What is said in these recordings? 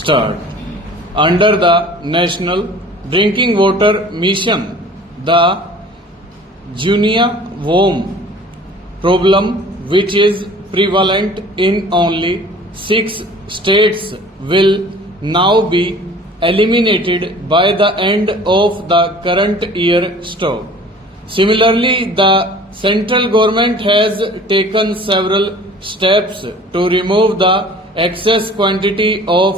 start. Under the National Drinking Water Mission, the Junior worm problem, which is prevalent in only 6 states, will now be eliminated by the end of the current year stop. Similarly, the central government has taken several steps to remove the excess quantity of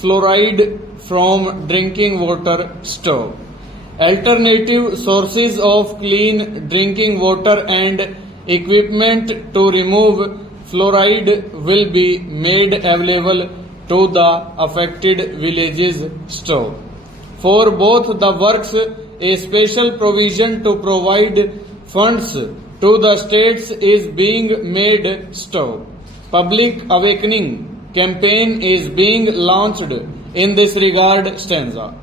fluoride from drinking water stock. Alternative sources of clean drinking water and equipment to remove fluoride will be made available to the affected villages stop. For both the works, a special provision to provide funds to the states is being made stop. Public awakening campaign is being launched in this regard stanza.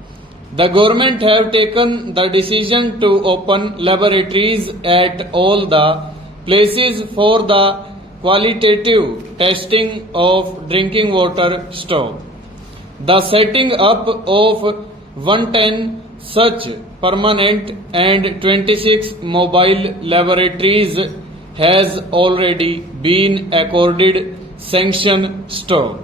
The government have taken the decision to open laboratories at all the places for the qualitative testing of drinking water stock. The setting up of 110 such permanent and 26 mobile laboratories has already been accorded sanction stock.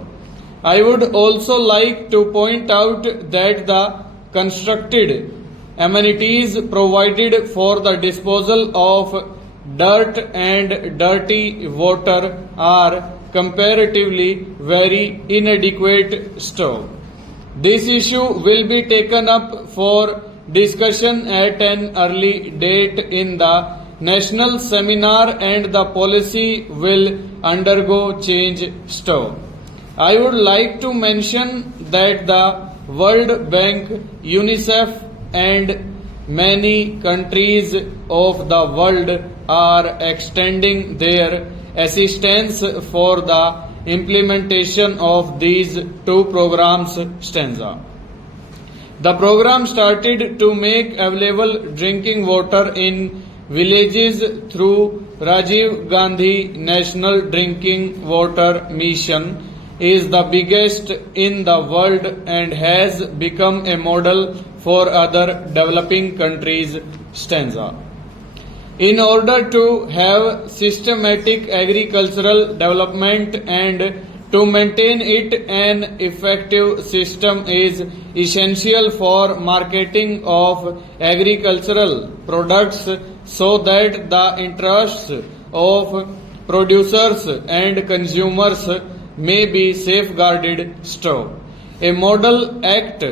I would also like to point out that the constructed amenities provided for the disposal of dirt and dirty water are comparatively very inadequate stock. This issue will be taken up for discussion at an early date in the national seminar, and the policy will undergo change stock. I would like to mention that the World Bank, UNICEF and many countries of the world are extending their assistance for the implementation of these two programs stanza. The program started to make available drinking water in villages through Rajiv Gandhi National Drinking Water Mission is the biggest in the world and has become a model for other developing countries stanza. In order to have systematic agricultural development and to maintain it, an effective system is essential for marketing of agricultural products so that the interests of producers and consumers may be safeguarded stock. A model act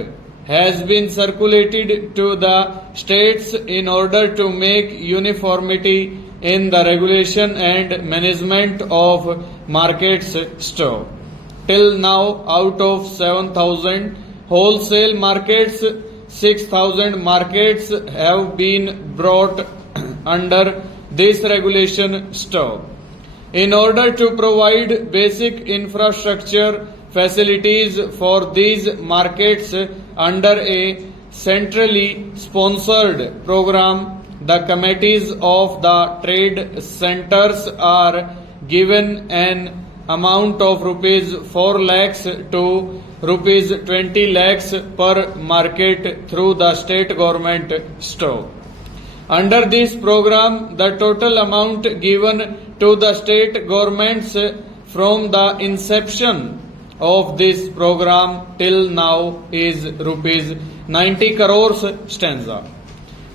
has been circulated to the states in order to make uniformity in the regulation and management of markets stock. Till now, out of 7,000 wholesale markets, 6,000 markets have been brought under this regulation stock. In order to provide basic infrastructure facilities for these markets under a centrally sponsored program, the committees of the trade centers are given an amount of rupees 4 lakhs to rupees 20 lakhs per market through the state government stock. Under this program, the total amount given to the state governments from the inception of this program till now is rupees 90 crores stanza.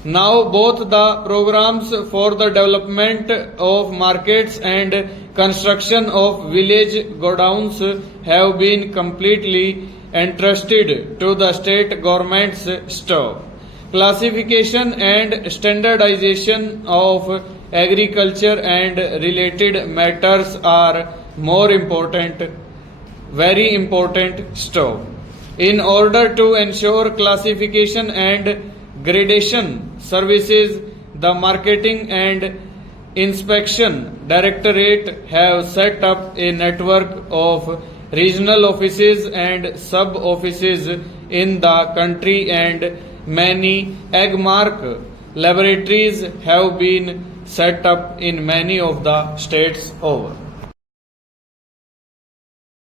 Now both the programs for the development of markets and construction of village godowns have been completely entrusted to the state government's stock. Classification and standardization of agriculture and related matters are more important, very important stock. In order to ensure classification and gradation services, the Marketing and Inspection Directorate have set up a network of regional offices and sub-offices in the country, and many AgMark laboratories have been set up in many of the states over.